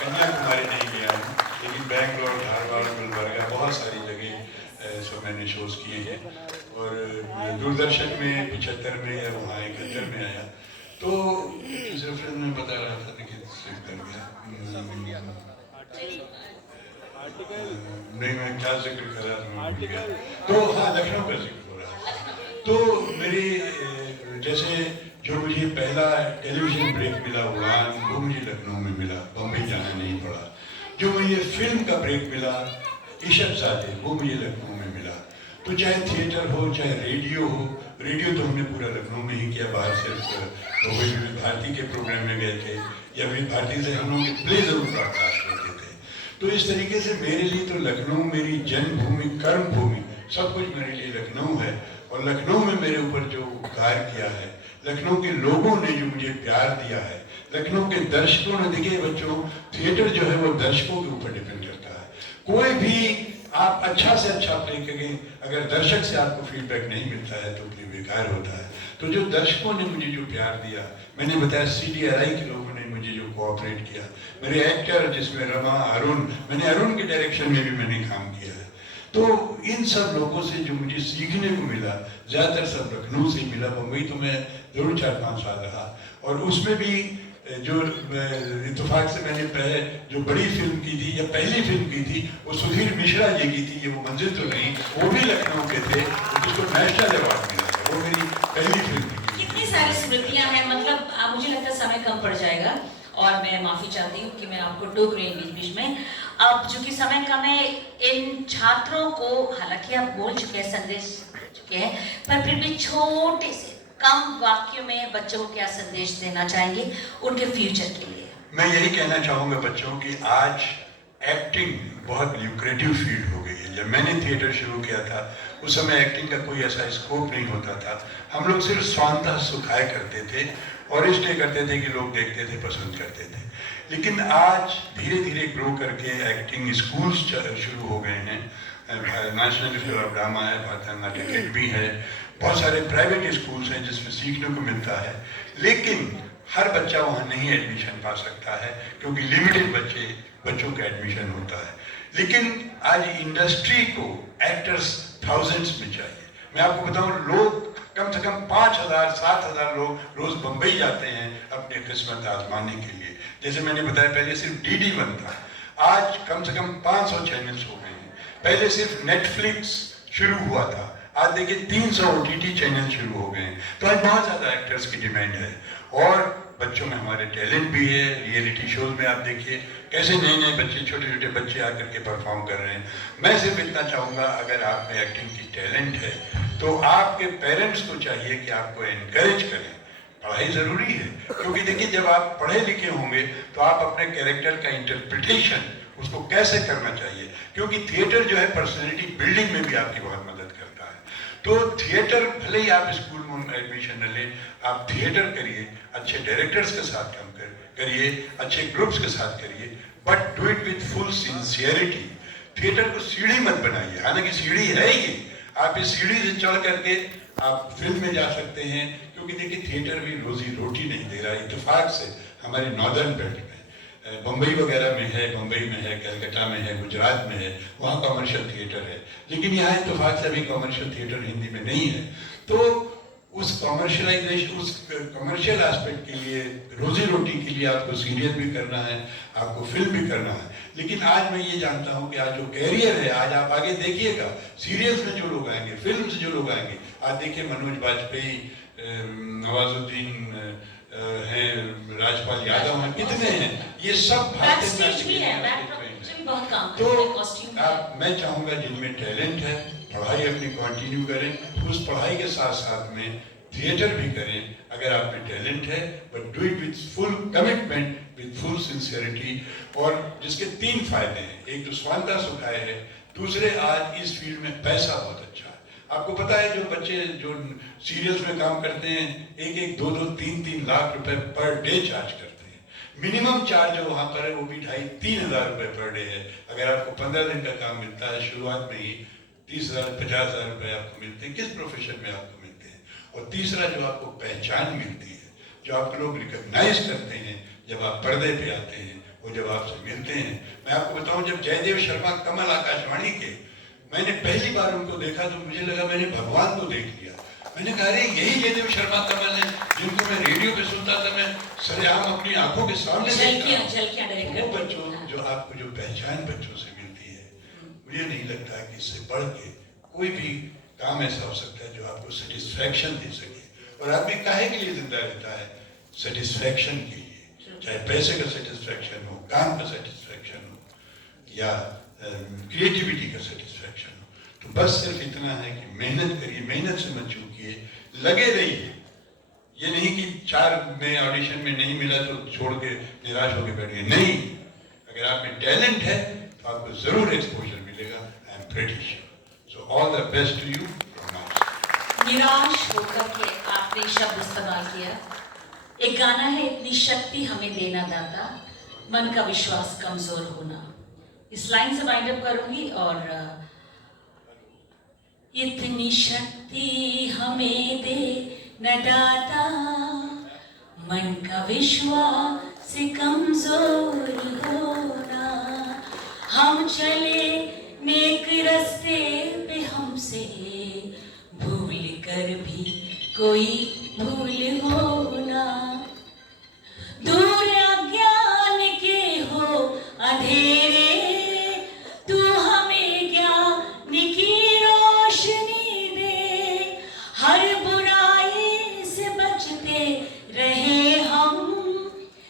कन्याकुमारी नहीं गया हूँ, लेकिन बैंगलोर, धारवाड़, गुलबर्गा, बहुत सारी जगह सब मैंने शोज किए हैं। और दूरदर्शन में 75 में या वहाँ 71 में आया। तो इस रेफरेंस में बता रहा था, लेकिन कर गया नहीं, मैं क्या जिक्र कर रहा था भूल गया। तो हाँ, लखनऊ का जिक्र हो रहा था। तो मेरी जैसे जो मुझे पहला टेलीविजन ब्रेक मिला उड़ान, वो मुझे लखनऊ में मिला, बम्बई जाना नहीं पड़ा। जो मुझे फिल्म का ब्रेक मिला इशक़ज़ादे, वो मुझे लखनऊ में मिला। तो चाहे थिएटर हो, चाहे रेडियो हो, रेडियो तो हमने पूरा लखनऊ में ही किया, बाहर सिर्फ तो वही भारती के प्रोग्राम में गए थे, या फिर भारती से हम लोग के प्ले जरूर ब्रॉडकास्ट होते थे। तो इस तरीके से मेरे लिए तो लखनऊ मेरी जन्मभूमि, कर्म भूमि, सब कुछ मेरे लिए लखनऊ है। और लखनऊ में मेरे ऊपर जो उपकार किया है, लखनऊ के लोगों ने जो मुझे प्यार दिया है, लखनऊ के दर्शकों ने, देखिए बच्चों, थिएटर जो है वो दर्शकों के ऊपर डिपेंड करता है। कोई भी आप अच्छा से अच्छा प्ले करें, अगर दर्शक से आपको फीडबैक नहीं मिलता है तो प्ले बेकार होता है। तो जो दर्शकों ने मुझे जो प्यार दिया, मैंने बताया CDRI के लोगों ने मुझे जो कोऑपरेट किया, मेरे एक्टर जिसमें रमा, अरुण, मैंने अरुण के डायरेक्शन में भी मैंने काम किया है। तो इन सब लोगों से जो मुझे सीखने को मिला, ज़्यादातर सब लखनऊ से मिला। बम्बई तो मैं जरूर 4-5 साल रहा, और उसमें भी जो इत्तेफाक से मैंने पहले जो बड़ी फिल्म की थी, या पहली फिल्म की थी, वो सुधीर मिश्रा जी की थी, ये वो मंजिल तो नहीं, वो भी लखनऊ के थे, जिसको नेशनल अवार्ड मिला था, वो मेरी पहली फिल्म थी। कितनी सारी स्मृतियां हैं, मतलब मुझे लगता है समय कम पड़ जाएगा, और मैं माफ़ी चाहती हूँ कि मैं आपको टोक रही हूँ बीच बीच में। अब चूंकि समय कम है, इन छात्रों को, हालांकि आप बोल चुके हैं, संदेश चुके हैं, पर फिर भी छोटे से कम वाक्यों में बच्चों को क्या संदेश देना चाहेंगे उनके फ्यूचर के लिए? मैं यही कहना चाहूँगा बच्चों की, आज एक्टिंग बहुत ल्यूक्रेटिव फील्ड हो गई है। जब मैंने थिएटर शुरू किया था उस समय एक्टिंग का कोई ऐसा स्कोप नहीं होता था। हम लोग सिर्फ स्वांतः सुखाए करते थे और इसलिए करते थे कि लोग देखते थे, पसंद करते थे। लेकिन आज धीरे धीरे ग्रो करके एक्टिंग स्कूल्स शुरू हो गए हैं। नेशनल इंस्टीट्यूट ऑफ ड्रामा है, भरतनाट्यम अकेडमी है, बहुत सारे प्राइवेट स्कूल्स हैं जिसमें सीखने को मिलता है। लेकिन हर बच्चा वहाँ नहीं एडमिशन पा सकता है क्योंकि लिमिटेड बच्चों का एडमिशन होता है। लेकिन आज इंडस्ट्री को एक्टर्स थाउजेंड्स में चाहिए। मैं आपको बताऊं, लोग कम से कम 5,000 7,000 लोग रोज बम्बई जाते हैं अपनी किस्मत आजमाने के लिए। जैसे मैंने बताया, पहले सिर्फ DD1 था, आज कम से कम 500 चैनल्स हो गए हैं। पहले सिर्फ नेटफ्लिक्स शुरू हुआ था, आज देखिए 300 OTT चैनल शुरू हो गए हैं। तो आज बहुत ज़्यादा एक्टर्स की डिमांड है और बच्चों में हमारे टैलेंट भी है। रियलिटी शोज में आप देखिए कैसे नए नए बच्चे, छोटे छोटे बच्चे आकर के परफॉर्म कर रहे हैं। मैं सिर्फ इतना चाहूँगा, अगर आप में एक्टिंग की टैलेंट है तो आपके पेरेंट्स को चाहिए कि आपको एनकरेज करें। पढ़ाई ज़रूरी है, क्योंकि देखिए जब आप पढ़े लिखे होंगे तो आप अपने कैरेक्टर का इंटरप्रिटेशन उसको कैसे करना चाहिए, क्योंकि थिएटर जो है पर्सनैलिटी बिल्डिंग में भी आपकी बहुत मदद करता है। तो थिएटर, भले ही आप स्कूल में एडमिशन न लें, आप थिएटर करिए, अच्छे डायरेक्टर्स के साथ काम करिए, अच्छे ग्रुप्स के साथ करिए, but do it with full sincerity. Theatre को सीढ़ी मत बनाइए, हालांकि सीढ़ी है ही, आप इस सीढ़ी से चढ़ करके आप फिल्म में जा सकते हैं, क्योंकि देखिए थिएटर भी रोजी रोटी नहीं दे रहा। इत्तेफाक से हमारे नॉर्दर्न बेल्ट में, बम्बई वगैरह में है, बम्बई में है, कलकत्ता में है, गुजरात में है, वहाँ कमर्शियल थिएटर है। लेकिन यहाँ इत्तेफाक से अभी कमर्शियल थिएटर हिंदी में नहीं है। तो उस कमर्शियलाइजेशन, उस कमर्शियल एस्पेक्ट के लिए, रोजी रोटी के लिए आपको सीरियल भी करना है, आपको फिल्म भी करना है। लेकिन आज मैं ये जानता हूँ कि आज जो कैरियर है, आज आप आगे देखिएगा, सीरियल्स में जो लोग आएंगे, फिल्म से जो लोग आएंगे, आज देखिए मनोज बाजपेयी, नवाजुद्दीन हैं, राजपाल यादव हैं, कितने हैं, ये सब तो मैं चाहूँगा जिनमें टैलेंट है पढ़ाई अपनी कंटिन्यू करें, उस पढ़ाई के साथ साथ में थिएटर भी करें अगर आप में टैलेंट है, but do it with full commitment, with full sincerity. और जिसके 3 फायदे हैं, एक तो स्वांतः सुखाए है, दूसरे आज इस फील्ड में पैसा बहुत अच्छा है। आपको पता है जो बच्चे जो सीरियल्स में काम करते हैं 1-1, 2-2, 3-3 लाख रुपए पर डे चार्ज करते हैं। मिनिमम चार्ज जो वहाँ पर है वो भी 2,500-3 हज़ार रुपये पर डे है। अगर आपको 15 दिन का काम मिलता है, शुरुआत में ही 30,000-50,000 रुपये आपको मिलते हैं, किस प्रोफेशन में आपको मिलते हैं। और तीसरा जो आपको पहचान मिलती है, जो आपको लोग रिकॉग्नाइज करते हैं जब आप पर्दे पे आते हैं, वो जब आपसे मिलते हैं। मैं आपको बताऊं, जब जयदेव शर्मा कमल आकाशवाणी के, मैंने पहली बार उनको देखा तो मुझे लगा मैंने भगवान को देख लिया। मैंने कहा अरे यही जयदेव शर्मा कमल है जिनको मैं रेडियो पे सुनता था, मैं सरेआम अपनी आंखों के सामने देखता। वो बच्चों जो आपको जो पहचान बच्चों से मिलती है, मुझे नहीं लगता है कि इससे बढ़ के कोई भी काम ऐसा हो सकता है जो आपको सेटिस्फैक्शन दे सके। और आदमी काहे के लिए जिंदा रहता है? सेटिस्फैक्शन के लिए, चाहे पैसे का सेटिस्फैक्शन हो, काम का सेटिस्फैक्शन हो, या क्रिएटिविटी का सेटिस्फैक्शन हो। तो बस सिर्फ इतना है कि मेहनत करिए, मेहनत से मत चूकिए, लगे रहिए। ये नहीं कि 4 में ऑडिशन में नहीं मिला तो छोड़ के निराश होकर बैठिए, नहीं। अगर आप में टैलेंट है तो आपको जरूर एक्सपोजर मिलेगा। I am pretty sure. So all the best to you. निराश होकर के आपने शब्द इस्तेमाल किया। एक गाना है, इतनी शक्ति हमें देना दाता, मन का विश्वास कमजोर होना। इस लाइन से वाइंड अप करूंगी। और इतनी शक्ति हमें दे न दाता, मन का विश्वास कमजोर होना। हम चले नेक रास्ते पे, हमसे भूल कर भी कोई भूल होना। दूर अज्ञान के हो अंधेरे, तू हमें ज्ञान की रोशनी दे। हर बुराई से बचते रहे हम,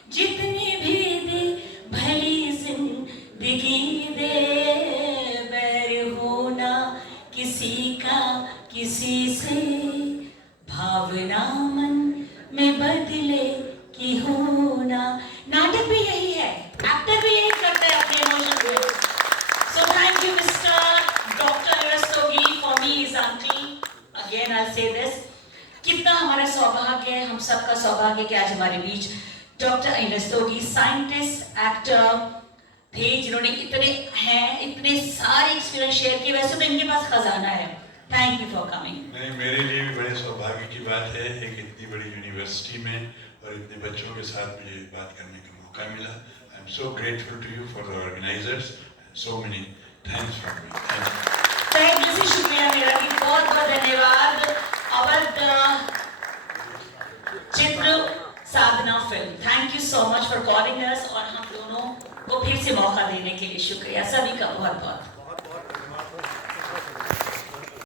जितनी भी दे भली जिंदगी दे। बैर होना किसी का किसी से, भावना सबका सौभाग्य कि आज हमारे बीच doctor Anil Rastogi scientist, actor थे जिन्होंने इतने सारे एक्सपीरियंस शेयर किए। वैसे तो इनके पास खजाना है। Thank you for coming. नहीं, मेरे लिए भी बड़े सौभाग्य की बात है एक इतनी बड़ी यूनिवर्सिटी में और इतने बच्चों के साथ मुझे बात करने का मौका मिला। I am so grateful to you for the organisers. So many thanks from me. Thank you. शुक्रिया मेरा भी बहुत बहुत धन्यवाद। Awadh Chitra Sadhana film, thank you so much for calling us और हम दोनों को फिर से मौका देने के लिए शुक्रिया सभी का बहुत बहुत।